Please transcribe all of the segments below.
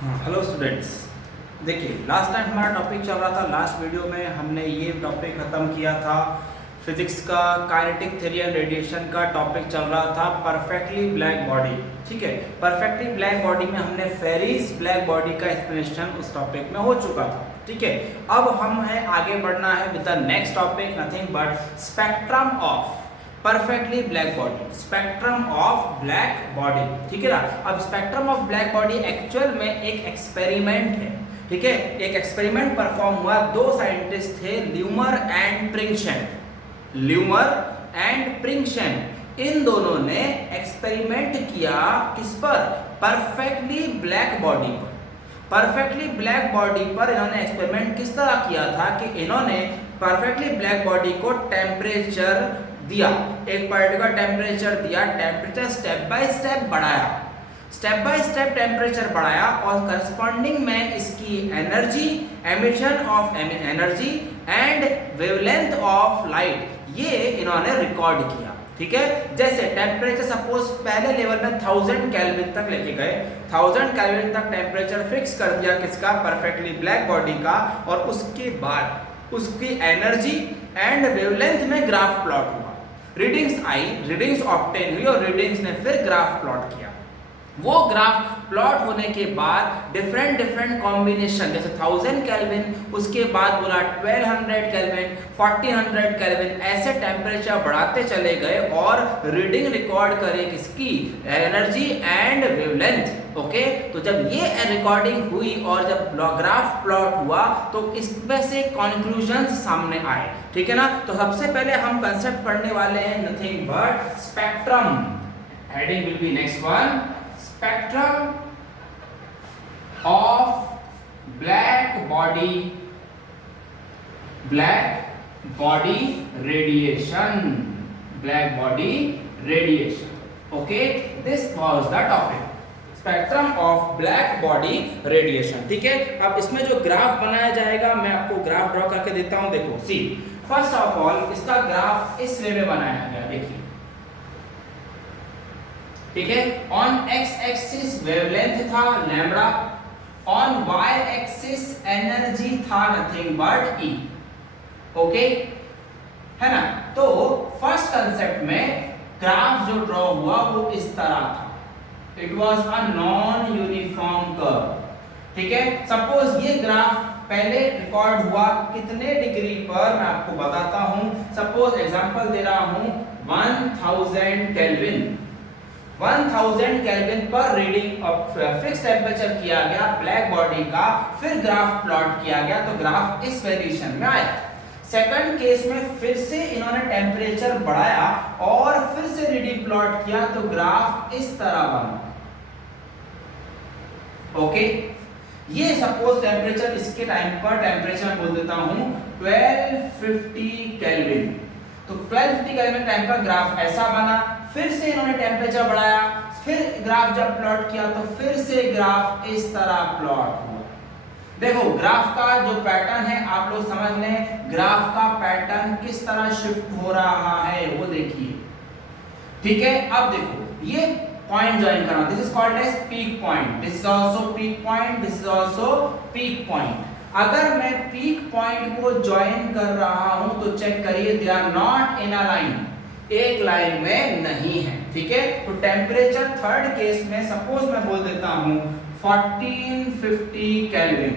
हाँ, hello students. देखिए, last time हमारा टॉपिक चल रहा था। लास्ट वीडियो में हमने ये टॉपिक ख़त्म किया था, फिजिक्स का काइनेटिक थ्योरी एंड रेडिएशन का टॉपिक चल रहा था परफेक्टली ब्लैक बॉडी। ठीक है, परफेक्टली ब्लैक बॉडी में हमने फेरिस ब्लैक बॉडी का एक्सप्लेनेशन उस टॉपिक में हो चुका था। ठीक है, अब हम है आगे बढ़ना है with the next topic, nothing but spectrum of perfectly black body. Spectrum of black body, ठीक है ना। अब spectrum of black body actual में एक एक्सपेरिमेंट है। ठीक है, एक एक्सपेरिमेंट परफॉर्म हुआ। दो साइंटिस्ट थे, ल्यूमर एंड प्रिंगशन। ल्यूमर एंड प्रिंगशन, इन दोनों ने एक्सपेरिमेंट किया किस पर? परफेक्टली ब्लैक बॉडी पर। परफेक्टली ब्लैक बॉडी पर इन्होंने एक्सपेरिमेंट किस तरह किया था कि इन्होंने परफेक्टली ब्लैक बॉडी को टेम्परेचर दिया, एक पर्टिकुलर टेम्परेचर दिया, टेम्परेचर स्टेप बाय स्टेप बढ़ाया, स्टेप बाय स्टेप टेम्परेचर बढ़ाया और करस्पॉन्डिंग में इसकी energy, emission of energy and wavelength of light, ये इन्होंने रिकॉर्ड किया। ठीक है, जैसे टेम्परेचर सपोज पहले लेवल में 1000 केल्विन तक लेके गए, 1000 केल्विन तक टेम्परेचर फिक्स कर दिया किसका? परफेक्टली ब्लैक बॉडी का। और उसके बाद उसकी एनर्जी एंड वेवलेंथ में ग्राफ प्लॉट हुआ। रीडिंग्स आई, रीडिंग्स ऑब्टेन हुई और रीडिंग्स ने फिर ग्राफ प्लॉट किया। वो ग्राफ प्लॉट होने के बाद डिफरेंट कॉम्बिनेशन, जैसे 1000 केल्विन, उसके बाद बोला 1200 केल्विन, 1400 केल्विन, ऐसे टेम्परेचर बढ़ाते चले गए और रीडिंग रिकॉर्ड करे किसकी? Energy and wavelength. ओके, तो जब ये रिकॉर्डिंग हुई और जब ग्राफ प्लॉट हुआ तो इसमें से कंक्लूजन्स सामने आए। ठीक है ना। तो सबसे पहले हम कंसेप्ट पढ़ने वाले हैं nothing but spectrum. Heading will be next one, spectrum of black body radiation. Black body radiation. Okay, this was the topic, spectrum of black body radiation. ठीक है, अब इसमें जो ग्राफ बनाया जाएगा, मैं आपको ग्राफ ड्रॉ करके देता हूं। देखो, सी फर्स्ट ऑफ ऑल इसका ग्राफ इस वे में बनाया गया, देखिए। ठीक है, ऑन एक्स एक्सिस वेवलेंथ था lambda, on Y axis energy था नथिंग बट ई। ओके, है ना। तो फर्स्ट कंसेप्ट में ग्राफ जो ड्रॉ हुआ वो इस तरह था, it was a non uniform curve. ठीक है, सपोज ये ग्राफ पहले रिकॉर्ड हुआ कितने डिग्री पर, मैं आपको बताता हूं। सपोज एग्जांपल दे रहा हूं 1000 केल्विन। 1000 केल्विन पर रीडिंग ऑफ फिक्स टेम्परेचर किया गया ब्लैक बॉडी का, फिर ग्राफ प्लॉट किया गया तो ग्राफ इस वेरिएशन में आया। सेकंड केस में फिर से इन्होंने टेम्परेचर बढ़ाया और फिर से रीडिंग प्लॉट किया तो ग्राफ इस तरह बना। ओके, ये सपोज टेम्परेचर इसके टाइम पर टेम्परेचर बोल देता हूं 1250 केल्विन। तो 1250 केल्विन टाइम पर ग्राफ ऐसा बना, फिर से इन्होंने टेम्परेचर बढ़ाया, फिर ग्राफ जब प्लॉट किया तो फिर से ग्राफ इस तरह प्लॉट हुआ। देखो, ग्राफ का जो पैटर्न है आप लोग समझ लें, ग्राफ का पैटर्न किस तरह शिफ्ट हो रहा है वो देखिए। ठीक है, अब देखो ये पॉइंट ज्वाइन करना, this is called as peak point, this is also peak point, this is also peak point. अगर मैं पीक पॉइंट को ज्वाइन कर रहा हूं तो चेक करिए, they are not in a line, एक लाइन में नहीं है। ठीक है, तो टेम्परेचर थर्ड केस में सपोज मैं बोल देता हूं 1450 केल्विन।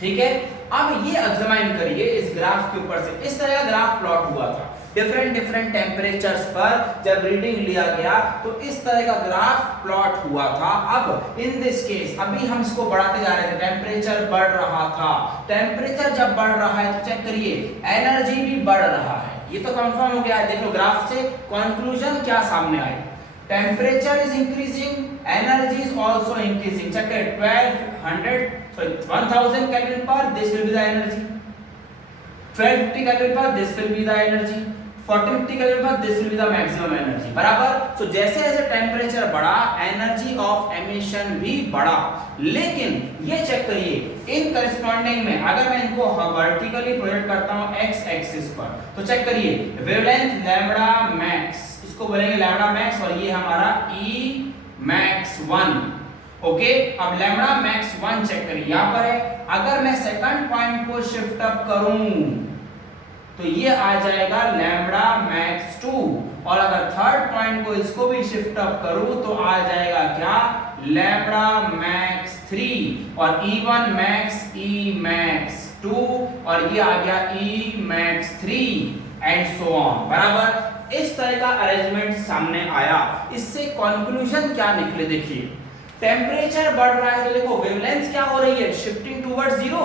ठीक है, अब ये एग्जामिन करिए इस ग्राफ के ऊपर से, इस तरह का ग्राफ प्लॉट हुआ था डिफरेंट टेम्परेचर्स पर जब रीडिंग लिया गया तो इस तरह का ग्राफ प्लॉट हुआ था। अब इन दिस केस अभी हम इसको बढ़ाते जा रहे थे, टेम्परेचर बढ़ रहा था। टेम्परेचर जब बढ़ रहा है तो चेक करिए एनर्जी भी बढ़ रहा है, ये तो कंफर्म हो गया है। देखो ग्राफ से कंक्लूजन क्या सामने आए, temperature is increasing, energy is also increasing. Check करें 1000 केल्विन पर this will be the energy, 1250 kelvin पर this will be the energy, 1450 kelvin पर this will be the maximum energy. बराबर। सो जैसे जैसे टेम्परेचर बढ़ा एनर्जी ऑफ एमिशन भी बढ़ा। लेकिन ये चेक करिए इन करस्पॉन्डिंग में अगर मैं इनको वर्टिकली प्रोजेक्ट करता हूं एक्स एक्सिस पर तो चेक करिए वेवलेंथ लैम्बडा मैक्स, इसको बोलेंगे लैम्बडा मैक्स, और ये हमारा ई मैक्स 1 ओके, अब लैम्बडा मैक्स 1 चेक करिए, यहां पर है। अगर मैं सेकंड पॉइंट को शिफ्ट अप करूं तो ये आ जाएगा लैम्बडा मैक्स 2, और अगर थर्ड पॉइंट को इसको भी शिफ्ट अप करूं तो आ जाएगा क्या, लैम्बडा मैक्स 3, और E1 मैक्स E मैक्स 2, और ये आ गया E max 3 and so on, बराबर। इस तरह का अरेंजमेंट सामने आया। इससे कंक्लूजन क्या निकले, देखिए टेम्परेचर बढ़ रहा है तो देखो वेवलेंथ क्या हो रही है, shifting towards zero,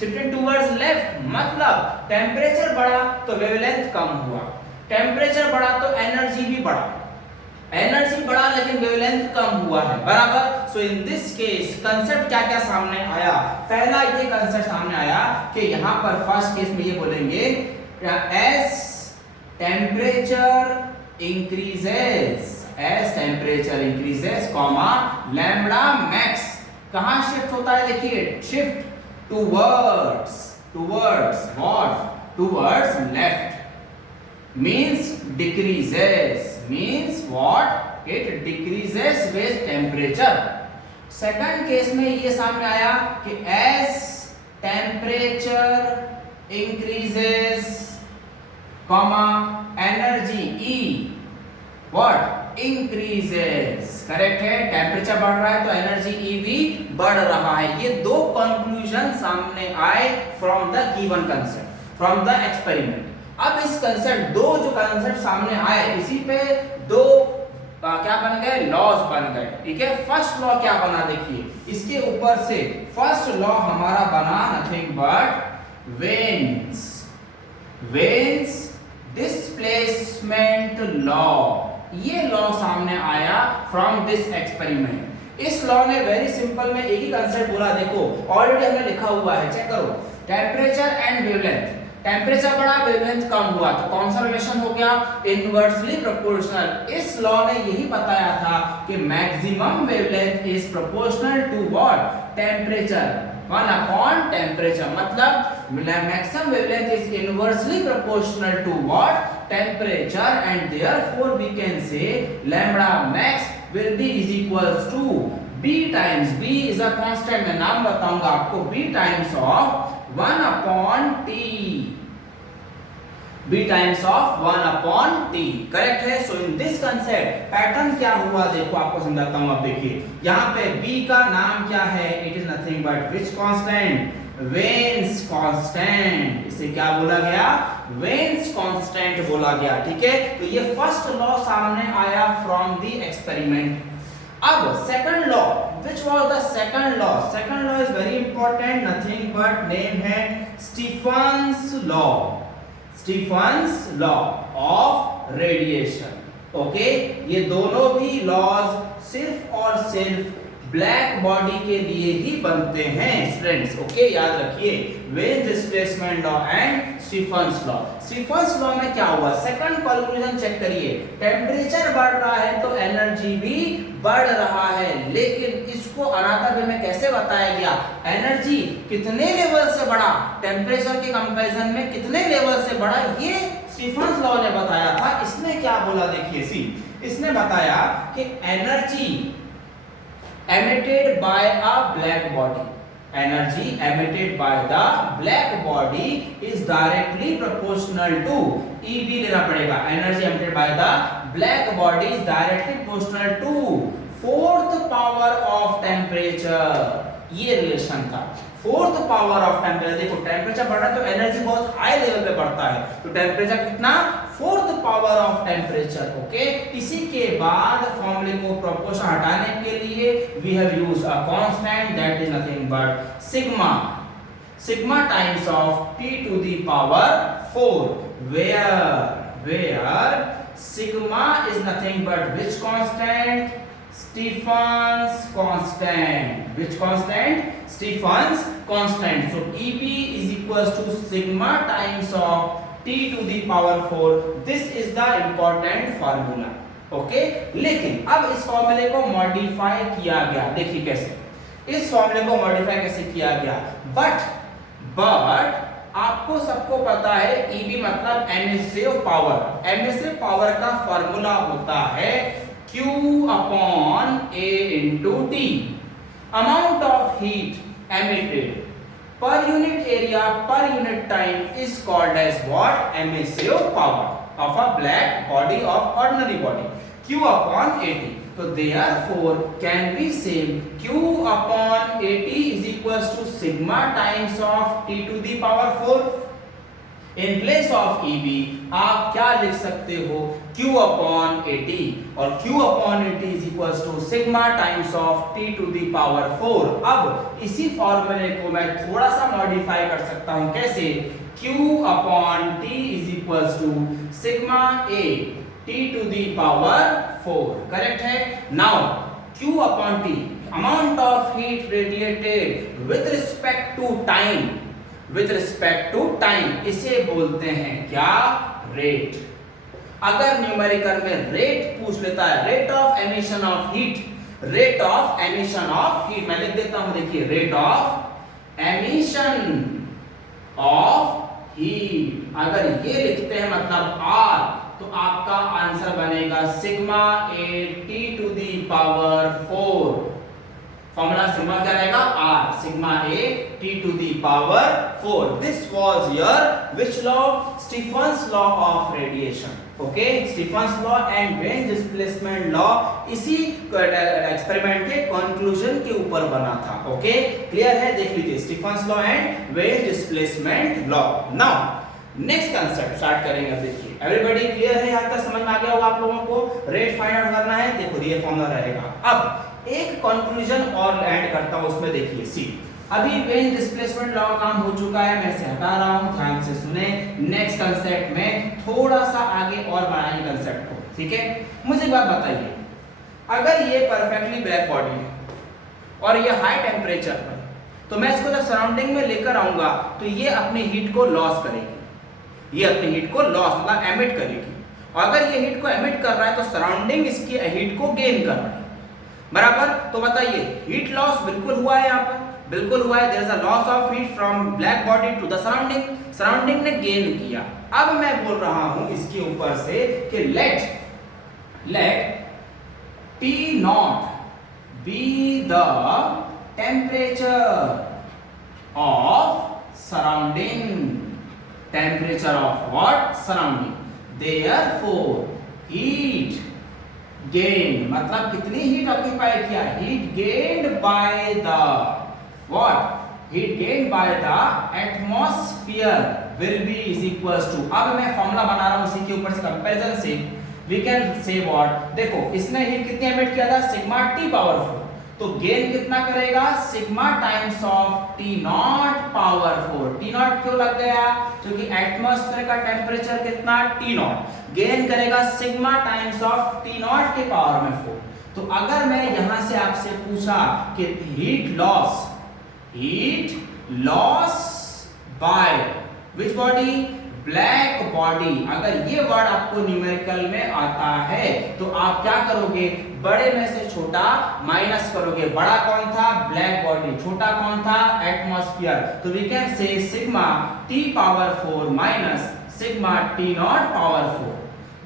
shifting towards left, मतलब टेम्परेचर बढ़ा तो वेवलेंथ कम हुआ, टेम्परेचर बढ़ा तो एनर्जी भी बढ़ा, एनर्जी बढ़ा लेकिन वेवलेंथ कम हुआ है, बराबर। सो इन दिस केस कंसेप्ट क्या क्या सामने आया, पहला ये कंसेप्ट सामने आया कि यहां पर फर्स्ट केस में ये बोलेंगे S temperature increases, as temperature increases, comma lambda max कहां शिफ्ट होता है, देखिए shift towards what, towards left, means decreases, means what, it decreases with temperature। Second case में ये सामने आया कि as temperature increases, comma energy E what increases, correct है, टेम्परेचर बढ़ रहा है तो एनर्जी ई भी बढ़ रहा है। ये दो कंक्लूजन सामने आए from the given concept, from the experiment. अब इस कंसेप्ट, दो जो कंसेप्ट सामने आए, इसी पे दो क्या बन गए, लॉज बन गए, ठीक है। फर्स्ट लॉ क्या बना, देखिए इसके ऊपर से फर्स्ट लॉ हमारा बना nothing but veins displacement law. ये लॉ सामने आया फ्रॉम दिस एक्सपेरिमेंट। इस लॉ ने वेरी सिंपल में एक ही कंसेप्ट बोला, देखो ऑलरेडी हमने लिखा हुआ है, चेक करो, टेम्परेचर एंड वेवलेंथ, टेम्परेचर बढ़ा वेवलेंथ कम हुआ तो कौन सा रिलेशन हो गया, इनवर्सली प्रोपोर्शनल। इस लॉ ने यही बताया था कि maximum wavelength is proportional to what, temperature 1 upon temperature, मतलब maximum wavelength is inversely proportional to what, temperature, and therefore we can say lambda max will be is equals to b times, b is a constant, मैं नाम बताऊंगा आपको, b times of 1 upon t, b times of 1 upon t, correct है। सो in this concept pattern क्या हुआ, देखो आपको समझाता हूं। आप देखिए यहाँ पे b का नाम क्या है, it is nothing but which constant, veins constant. इसे क्या बोला गया, वेन्स कांस्टेंट बोला गया, ठीक है। तो ये फर्स्ट लॉ सामने आया फ्रॉम द एक्सपेरिमेंट। अब second law, which was the second law, second law is very important, nothing but name है Stefan's law, Stefan's law of radiation. Okay, ये दोनों भी लॉज सिर्फ और सिर्फ ब्लैक बॉडी के लिए ही बनते हैं स्टूडेंट्स। ओके, याद रखिए, Wien's displacement law and Stefan's law. Stefan's law में क्या हुआ, सेकंड कंक्लूजन चेक करिए, टेम्परेचर बढ़ रहा है तो एनर्जी भी बढ़ रहा है, लेकिन इसको अनदर वे में कैसे बताया गया, एनर्जी कितने लेवल से बढ़ा, टेम्परेचर के कंपैरिजन में कितने लेवल से बढ़ा, ये स्टीफन्स लॉ ने बताया था। इसने क्या बोला, देखिए सी, इसने बताया कि energy emitted by a black body, energy emitted by the black body is directly proportional to EB लेना पड़ेगा, energy emitted by the black body is directly proportional to fourth power of temperature। ये relation था, fourth power of temperature. देखो temperature बढ़ रहा है तो energy बहुत हाई लेवल पे बढ़ता है, तो टेम्परेचर कितना, fourth power of temperature. Okay, इसी के बाद फॉर्मूले को प्रोपोर्शन हटाने के लिए we have used a constant that is nothing but sigma, sigma times of t to the power 4, where sigma is nothing but which constant, Stephen's constant. Which constant? Stephen's constant. So EB is equals to sigma times of t to the power 4. This is the important formula. Okay? लेकिन अब इस फॉर्मूले को modify किया गया, देखिए कैसे, इस फॉर्मूले को मॉडिफाई कैसे किया गया, बट आपको सबको पता है EB मतलब एमिसिव पावर, एमिसिव पावर का फॉर्मूला होता है Q upon A into T। amount of heat emitted per unit area per unit time is called as what? Emissive power of a black body of ordinary body, Q upon AT. So therefore can we say Q upon AT is equals to sigma times of T to the power 4. In place of EB आप क्या लिख सकते हो? Q upon AT, और Q upon AT is equals to sigma times of T to the power 4. अब इसी फॉर्मूले को मैं थोड़ा सा मॉडिफाई कर सकता हूं. कैसे? Q upon T is equals to sigma A T to the power 4. Correct है? Now Q upon T, amount of heat radiated with respect to time, with respect to time, इसे बोलते हैं क्या? रेट. अगर न्यूमेरिकल में rate पूछ लेता है, rate of emission of heat, rate of emission of heat, मैं लिख देता हूं, देखिए, rate of emission of heat, अगर ये लिखते हैं मतलब R, तो आपका आंसर बनेगा sigma A T to the power 4. Formula sigma क्या रहेगा? R, sigma A T to the power 4. This was your which law? Stefan's law of radiation. Okay, Stefan's law and Wien displacement law इसी experiment के conclusion के ऊपर बना था. Okay, clear है? देख लीजिए, Stefan's law and Wien displacement law. Now next concept start करेंगे. अब देखिए, एवरीबॉडी क्लियर है? यहां तक समझ में आ गया होगा आप लोगों को. रेट फाइंड आउट करना है. देखो ये फॉर्मूला रहेगा. अब एक कंक्लूजन और ऐड करता हूं उसमें. देखिए सी, अभी वेन डिस्प्लेसमेंट लॉ का काम हो चुका है, मैं इसे हटा रहा हूं, ध्यान से सुने. नेक्स्ट कंसेप्ट में थोड़ा सा आगे और बढ़ाएंगे कंसेप्ट को. ठीक है? मुझे एक बात बताइए, अगर ये परफेक्टली ब्लैक बॉडी है और ये हाई टेम्परेचर पर, तो मैं इसको जब सराउंडिंग में लेकर आऊंगा तो ये अपनी हीट को लॉस करेगी. ये अपनी हीट को लॉस मतलब एमिट करेगी. और अगर ये हीट को एमिट कर रहा है तो सराउंडिंग इसकी हीट को गेन कर रहा है. बराबर? तो बताइए, हीट लॉस बिल्कुल हुआ है, यहाँ पर बिल्कुल हुआ है. There is a loss of heat from black body to the surrounding. Surrounding ने गेन किया. अब मैं बोल रहा हूं इसके ऊपर से कि let T naught be the temperature of surrounding. Temperature of what? Surrounding. Therefore heat gain, मतलब कितनी हीट ऑक्यूपाई किया? Heat gained by the what? Heat gained by the atmosphere will be is equals to. अब मैं formula बना रहा हूं इसी के ऊपर से कंपैरिजन से. We can say what? देखो, इसने हीट कितनी एमिट किया था? Sigma T power 4. तो गेन कितना करेगा? Sigma times of T naught power 4. T naught क्यों लग गया? क्योंकि एटमॉस्फेयर का टेम्परेचर कितना? T naught. गेन करेगा sigma times of T naught के पावर में 4. तो अगर मैं यहां से आपसे पूछा कि heat loss by which body? Black body. अगर ये वर्ड आपको न्यूमेरिकल में आता है तो आप क्या करोगे? बड़े में से छोटा माइनस करोगे. बड़ा कौन था? Black body. छोटा कौन था? एटमॉस्फेयर. तो we can say sigma T power 4 minus sigma T naught power 4.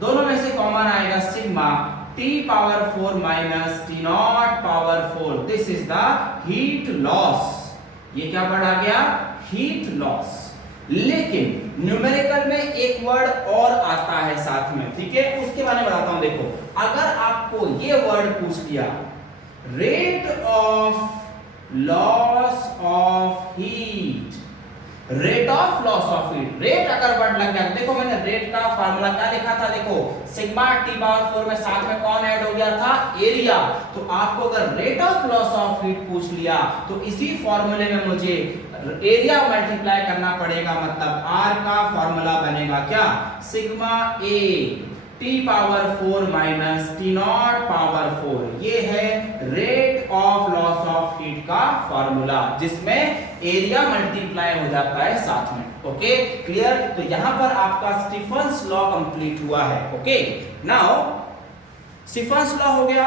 दोनों में से कॉमन आएगा sigma T power 4 minus T naught power 4. This is the heat loss. ये क्या वर्ड आ गया? Heat loss. लेकिन न्यूमेरिकल में एक वर्ड और आता है साथ में. ठीक है, उसके बारे में बताता हूं. देखो, अगर आपको ये वर्ड पूछ लिया, rate of loss of heat, rate of loss of heat, rate अगर वर्ड लग गया, देखो मैंने रेट का फार्मूला क्या लिखा था? देखो, सिग्मा T पावर 4 में साथ में कौन ऐड हो गया था? एरिया. तो आपको अगर rate of loss of heat पूछ लिया तो इसी फॉर्मूले में मुझे एरिया मल्टीप्लाई करना पड़ेगा. मतलब R का फॉर्मूला बनेगा क्या? Sigma A T power 4 minus T naught power 4. ये है rate of loss of heat का फॉर्मूला, जिसमें एरिया मल्टीप्लाई हो जाता है साथ में. Okay, clear? तो यहां पर आपका स्टीफन्स लॉ कंप्लीट हुआ है. ओके, नाउ स्टीफन्स लॉ हो गया,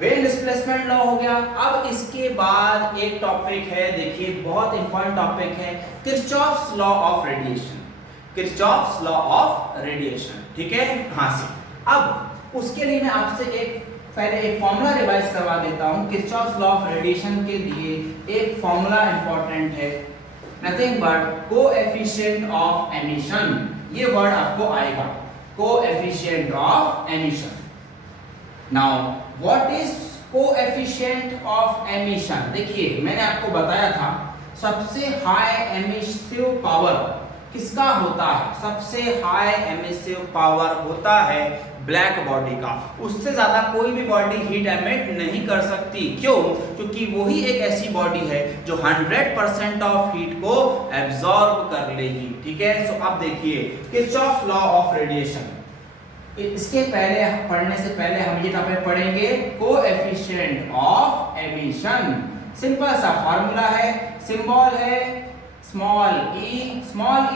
वेन डिस्प्लेसमेंट लॉ हो गया. अब इसके बाद एक टॉपिक है, देखिए बहुत इंपॉर्टेंट टॉपिक है, Kirchhoff's law of radiation. Kirchhoff's law of radiation. ठीक है? हाँ से. अब उसके लिए मैं आपसे एक पहले एक फॉर्मूला रिवाइज करवा देता हूं। किरचॉफ्स लॉ ऑफ रेडिएशन के लिए एक फॉर्मूला इंपॉर्टेंट है, nothing but coefficient of emission. ये वर्ड आपको आएगा, coefficient of emission. Now what is coefficient of emission? देखिए मैंने आपको बताया था सबसे हाई एमिसिव पावर किसका होता है? सबसे हाई एमिसिव पावर होता है ब्लैक बॉडी का। उससे ज्यादा कोई भी बॉडी हीट एमिट नहीं कर सकती। क्यों? क्योंकि वही एक ऐसी बॉडी है जो 100% ऑफ हीट को एब्जॉर्ब कर लेगी। ठीक है, सो अब देखिए किरचॉफ्स लॉ ऑफ रेडिएशन। इसके पहले पढ़ने से पहले हम ये टॉपिक पढ़ेंगे कोएफिशिएंट ऑफ एमिशन। सिंपल सा फार्मूला है, सिंबल है स्मॉल ई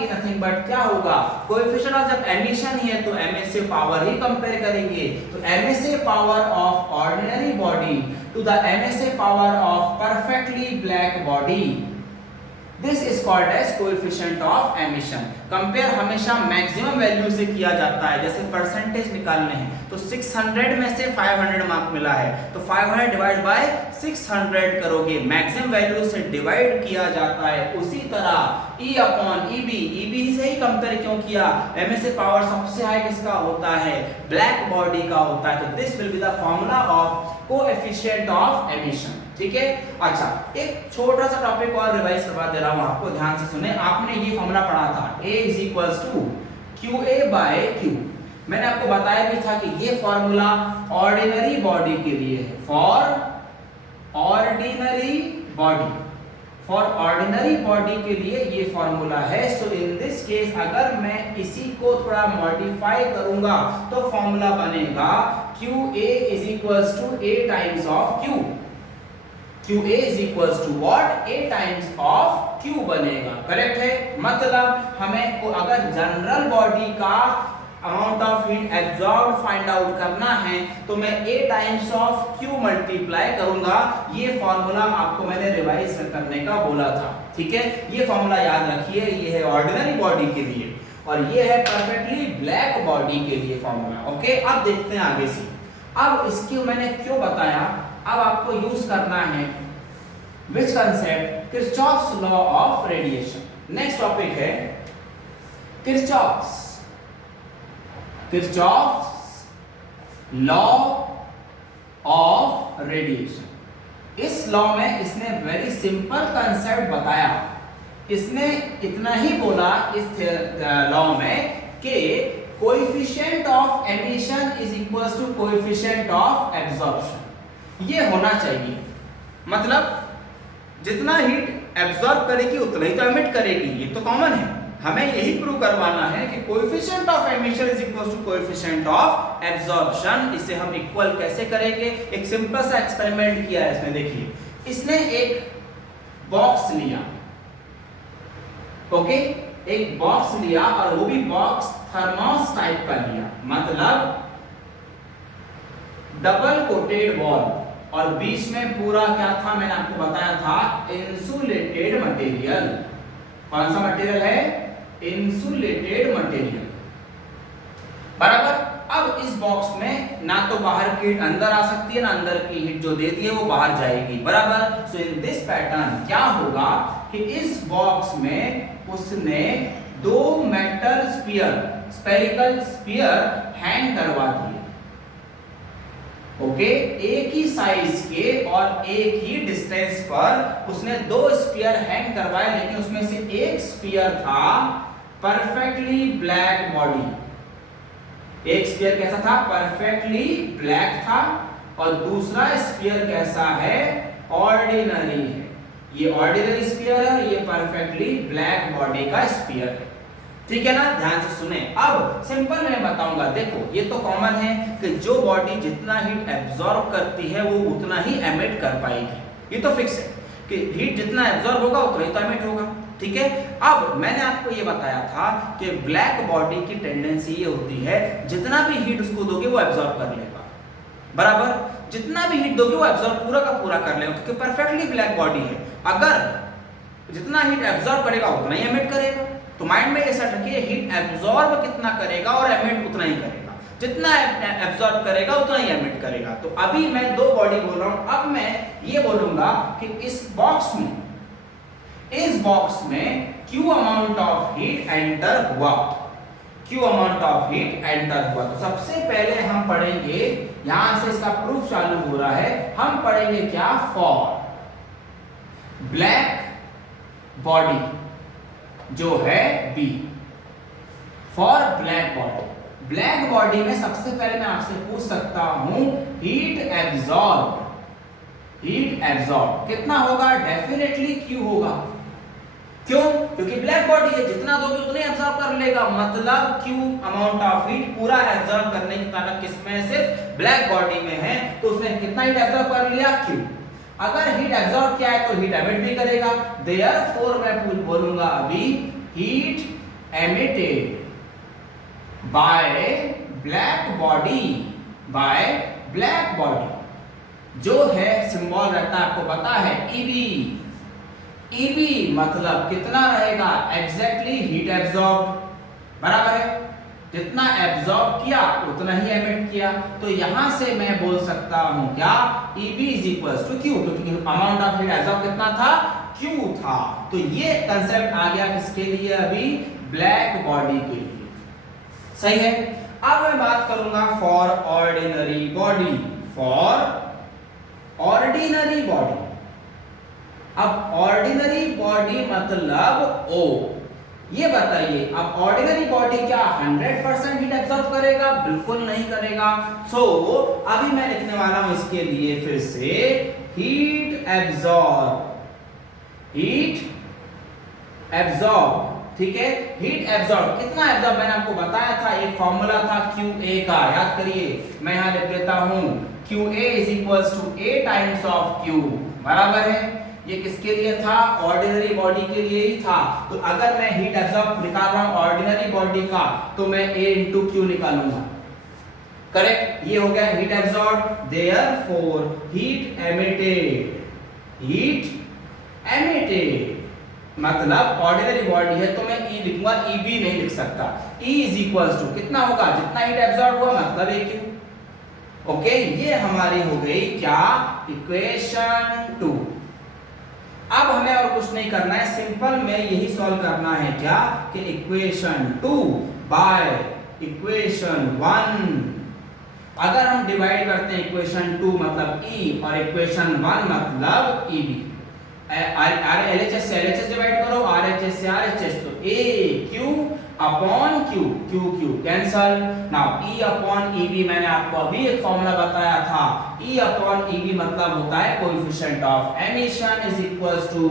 नथिंग बट क्या होगा? कोएफिशिएंट ऑफ, जब एमिशन ही है तो एमिसिव पावर ही कंपेयर करेंगे। तो emissive power of ordinary body to the emissive power of perfectly black body, this is called as coefficient of emission. Compare हमेशा मैक्सिमम वैल्यू से किया जाता है। जैसे परसेंटेज निकालने हैं तो 600 में से 500 मार्क मिला है तो 500 डिवाइड बाय 600 करोगे, मैक्सिमम वैल्यू से डिवाइड किया जाता है। उसी तरह E अपॉन EB से ही कंपेयर क्यों किया? एमिसिव पावर सबसे हाई किसका होता है? ब्लैक बॉडी का होता है। तो this will be the formula of coefficient of emission. ठीक है, अच्छा एक छोटा सा टॉपिक और रिवाइज करवा दे रहा हूं आपको, ध्यान से सुने। आपने ये फॉर्मूला पढ़ा था A is equals to QA by Q। मैंने आपको बताया भी था कि ये फॉर्मूला ऑर्डिनरी बॉडी के लिए है, फॉर ऑर्डिनरी बॉडी के लिए ये फॉर्मूला है। सो इन दिस केस अगर मैं इसी को थोड़ा मॉडिफाई करूंगा तो फॉर्मूला बनेगा QA is equals to A times of Q। QA is equals to what? A times of Q बनेगा। करेक्ट है? मतलब हमें अगर जनरल बॉडी का amount of heat absorb find out करना है तो मैं A times of Q multiply करूंगा। ये फॉर्मूला आपको मैंने रिवाइज करने का बोला था। ठीक है, ये फॉर्मूला याद रखिए। ये है ऑर्डिनरी बॉडी के लिए और ये है परफेक्टली ब्लैक बॉडी के लिए फॉर्मूला। ओके, अब देखते हैं आगे से। अब इसको मैंने क्यों बताया, अब आपको यूज करना है which concept? Kirchhoff's law of radiation. Next topic है किरचॉफ्स लॉ ऑफ रेडिएशन। इस लॉ में इसने वेरी सिंपल कंसेप्ट बताया। इसने इतना ही बोला इस लॉ में कि coefficient of emission is equals to coefficient of absorption. ये होना चाहिए, मतलब जितना हीट एब्जॉर्ब करेगी उतना ही तो एमिट करेगी। ये तो कॉमन है, हमें यही प्रूव करवाना है कि coefficient of emission is equal to coefficient of absorption. इसे हम इक्वल कैसे करेंगे? एक सिंपल सा एक्सपेरिमेंट किया है इसमें। देखिए, इसने एक बॉक्स लिया, ओके, एक बॉक्स लिया और वो भी बॉक्स थर्मोस टाइप का लिया, मतलब डबल कोटेड वॉल और बीच में पूरा क्या था? मैंने आपको बताया था इंसुलेटेड मटेरियल। कौन सा मटेरियल है? Insulated material. बराबर। अब इस बॉक्स में ना तो बाहर की हीट अंदर आ सकती है, ना अंदर की हीट जो दे दी है वो बाहर जाएगी। बराबर। सो इन दिस पैटर्न क्या होगा कि इस बॉक्स में उसने दो मेटल स्पेरिकल स्फीयर हैंग करवा दिए। ओके, एक ही साइज के और एक ही डिस्टेंस पर उसने दो स्फीयर हैंग करवाए, लेकिन उसमें से एक स्फीयर था परफेक्टली ब्लैक बॉडी। एक स्फीयर कैसा था? परफेक्टली ब्लैक था। और दूसरा स्फीयर कैसा है? ऑर्डिनरी है। ये ऑर्डिनरी स्फीयर है और ये परफेक्टली ब्लैक बॉडी का स्फीयर है। ठीक है ना, ध्यान से सुने। अब सिंपल मैं बताऊंगा। देखो, ये तो कॉमन है कि जो बॉडी जितना हीट एब्जॉर्ब करती है वो उतना ही एमिट कर पाएगी। ये तो फिक्स है कि हीट जितना एब्जॉर्ब होगा उतना ही तो एमिट होगा। ठीक है, अब मैंने आपको ये बताया था कि ब्लैक बॉडी की टेंडेंसी ये होती है जितना भी हीट उसको दोगे वो एब्जॉर्ब कर लेगा। बराबर, जितना भी हीट दोगे वो एब्जॉर्ब पूरा का पूरा कर लेगा, क्योंकि परफेक्टली ब्लैक बॉडी है। अगर जितना हीट एब्जॉर्ब करेगा उतना ही एमिट करेगा। तो माइंड में ये सेट रखिए, हीट एब्जॉर्ब कितना करेगा और एमिट उतना ही करेगा। जितना एब्जॉर्ब करेगा उतना ही एमिट करेगा। तो अभी मैं दो बॉडी बोल रहा हूं, अब मैं ये बोलूंगा कि इस बॉक्स में Q amount of heat enter हुआ, Q amount of heat enter हुआ। तो सबसे पहले हम पढ़ेंगे, यहां से इसका प्रूफ चालू हो रहा है, हम पढ़ेंगे क्या, फॉर ब्लैक बॉडी जो है B, for black body. Black body में सबसे पहले मैं आपसे पूछ सकता हूं हीट एब्जॉर्ब कितना होगा, डेफिनेटली Q होगा। क्यों? क्योंकि ब्लैक बॉडी है, जितना दोगे उतने एब्जॉर्ब कर लेगा, मतलब Q अमाउंट ऑफ हीट पूरा एब्जॉर्ब करने की ताकत किसमें, सिर्फ ब्लैक बॉडी में है, तो उसने कितना हीट एब्जॉर्ब कर लिया, Q। अगर हीट एब्जॉर्ब किया है तो हीट एमिट भी करेगा, देयरफॉर मैं बोलूंगा अभी heat emitted by black body जो है सिंबल रहता है, आपको पता है EB मतलब कितना रहेगा, एग्जैक्टली हीट एब्जॉर्ब, बराबर है, जितना एब्जॉर्ब किया उतना ही एमिट किया। तो यहां से मैं बोल सकता हूं क्या, EB is equals to Q, क्योंकि अमाउंट ऑफ हीट एब्जॉर्ब कितना था, Q था। तो ये कंसेप्ट आ गया किसके लिए, अभी ब्लैक बॉडी के लिए, सही है। अब मैं बात करूंगा फॉर ऑर्डिनरी बॉडी, अब ऑर्डिनरी बॉडी मतलब O, ये बताइए अब ऑर्डिनरी बॉडी क्या 100% हीट एब्जॉर्ब करेगा, बिल्कुल नहीं करेगा। सो अभी मैं लिखने वाला हूं इसके लिए फिर से हीट एब्जॉर्ब, ठीक है। हीट एब्जॉर्ब कितना एब्जॉर्ब, मैंने आपको बताया था, एक फॉर्मूला था QA का, याद करिए, मैं यहां लिख देता हूं QA is equals to A times of Q, बराबर है। ये किसके लिए था, ऑर्डिनरी बॉडी के लिए ही था। तो अगर मैं हीट एब्जॉर्ब निकाल रहा हूं ऑर्डिनरी बॉडी का, तो मैं A इंटू Q निकालूंगा, करेक्ट। ये हो गया heat absorb, therefore heat emitted मतलब ऑर्डिनरी बॉडी है तो मैं E लिखूंगा, EB नहीं लिख सकता। E इज इक्वल्स टू कितना होगा, जितना हीट एब्जॉर्ब हुआ मतलब AQ। ओके, ये हमारी हो गई क्या, इक्वेशन 2। अब हमें और कुछ नहीं करना है, सिंपल में यही सॉल्व करना है क्या, कि इक्वेशन 2 बाय इक्वेशन 1। अगर हम डिवाइड करते हैं इक्वेशन 2 मतलब E और इक्वेशन 1 मतलब EB, LHS से LHS डिवाइड करो, RHS से RHS, तो AQ upon Q cancel. Now E upon EB मैंने आपको अभी एक फॉर्मूला बताया था, E अपॉन EB मतलब होता है coefficient of emission is equals to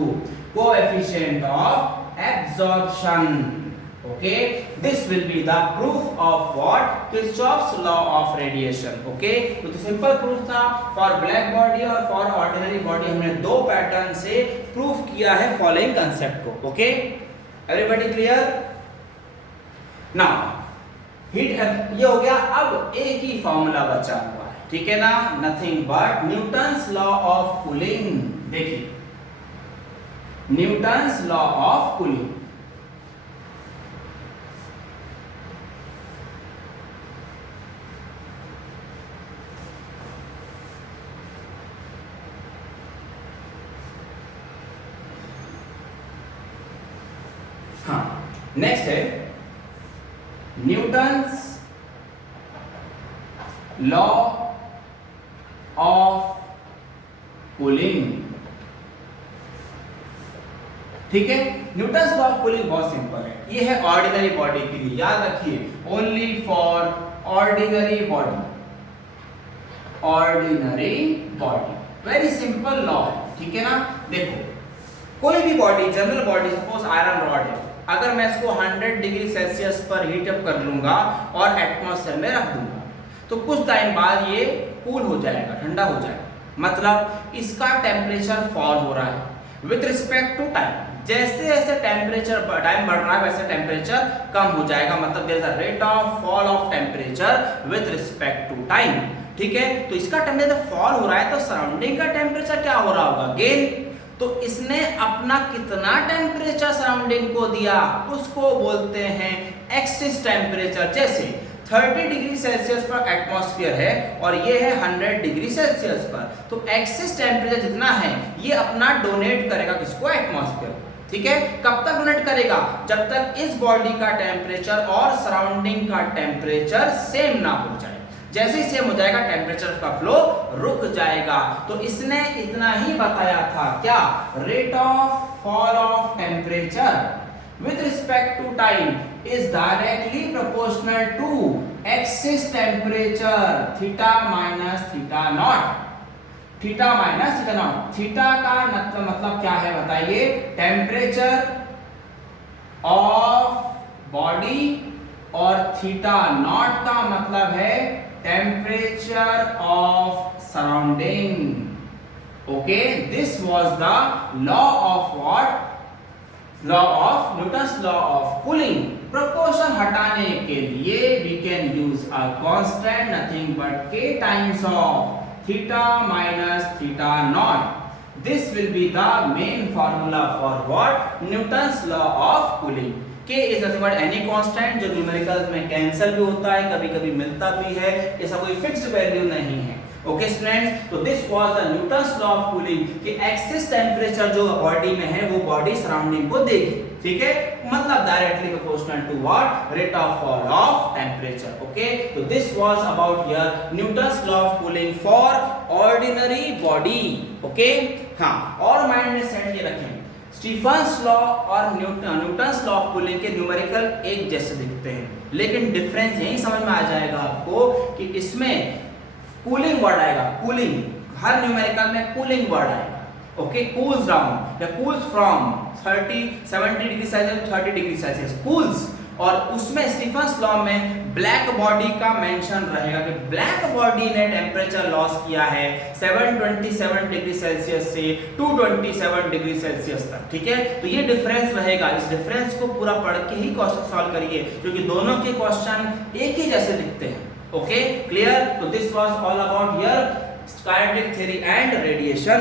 coefficient of absorption. Okay, this will be the proof of what, Kirchhoff's law of radiation. Okay, तो सिंपल प्रूफ था फॉर ब्लैक बॉडी और for ordinary body, हमने दो pattern से proof किया है following concept को। Okay, everybody clear? Now heat ये हो गया, अब एक ही फॉर्मूला बचा हुआ है, ठीक है ना, nothing but Newton's law of cooling. देखिए Newton's law of cooling, next है न्यूटन्स लॉ ऑफ कूलिंग, ठीक है। न्यूटन्स लॉ ऑफ कूलिंग बहुत सिंपल है, ये है ऑर्डिनरी बॉडी के लिए, याद रखिए, only for ordinary body, very simple law है, ठीक है ना। देखो कोई भी body, general body, suppose iron rod है, अगर मैं इसको 100 डिग्री सेल्सियस पर हीट अप कर लूंगा और एटमॉस्फेयर में रख दूंगा, तो कुछ टाइम बाद ये कूल हो जाएगा, ठंडा हो जाएगा, मतलब इसका टेम्परेचर फॉल हो रहा है विथ रिस्पेक्ट टू टाइम। जैसे जैसे टेम्परेचर टाइम बढ़ रहा है वैसे टेम्परेचर कम हो जाएगा, मतलब there is a rate of fall of temperature with respect to time, ठीक है। तो इसका टेम्परेचर फॉल हो रहा है तो सराउंडिंग का टेम्परेचर क्या हो रहा होगा, गेन। तो इसने अपना कितना टेम्परेचर सराउंडिंग को दिया उसको बोलते हैं एक्सिस टेम्परेचर। जैसे 30 डिग्री सेल्सियस पर एटमॉस्फेयर है और ये है 100 डिग्री सेल्सियस पर, तो एक्सिस टेम्परेचर जितना है ये अपना डोनेट करेगा किसको, एटमॉस्फेयर। ठीक है, कब तक डोनेट करेगा, जब तक इस बॉडी का टेम्परेचर और सराउंडिंग का टेम्परेचर सेम ना हो जाए। जैसे ही सेम हो जाएगा टेम्परेचर का फ्लो रुक जाएगा। तो इसने इतना ही बताया था, क्या, rate of fall of temperature with respect to time is directly proportional to axis temperature theta minus theta naught, theta minus theta naught. Theta का मतलब क्या है बताइए, टेम्परेचर ऑफ बॉडी, और थीटा नॉट का मतलब है temperature of surrounding. Okay, this was the law of what, law of Newton's law of cooling. Proportion हटाने के लिए we can use a constant nothing but k times of theta minus theta naught. This will be the main formula for what, Newton's law of cooling. k is nothing but any constant जो numericals में cancel भी होता है, कभी कभी मिलता भी है, ऐसा कोई फिक्स्ड वैल्यू नहीं है। ओके स्टूडेंट्स, तो this was the Newton's law of cooling कि एक्सिस टेम्परेचर जो बॉडी में है वो बॉडी सराउंडिंग को देगी। ठीक है, मतलब directly proportional to what, rate of fall of temperature. Okay, तो this was about your Newton's law of cooling for ordinary body. Okay, हाँ, और माइंड में सेट ये रखें, स्टीफन्स लॉ और न्यूटन्स लॉ ऑफ कूलिंग के न्यूमेरिकल एक जैसे दिखते हैं, लेकिन डिफरेंस यही समझ में आ जाएगा आपको कि इसमें कूलिंग वर्ड आएगा, कूलिंग, हर न्यूमेरिकल में कूलिंग वर्ड आएगा। ओके, कूल्स डाउन या cools from 70 degree Celsius 30 degree Celsius cools, और उसमें स्टीफन्स लॉ में ब्लैक बॉडी का मेंशन रहेगा कि ब्लैक बॉडी ने टेम्परेचर लॉस किया है 727 डिग्री सेल्सियस से 227 डिग्री सेल्सियस तक। ठीक है, तो ये डिफरेंस रहेगा, इस डिफरेंस को पूरा पढ़ के ही क्वेश्चन सॉल्व करिए, क्योंकि दोनों के क्वेश्चन एक ही जैसे दिखते हैं। Okay, clear? So this was all about your kinetic theory and radiation.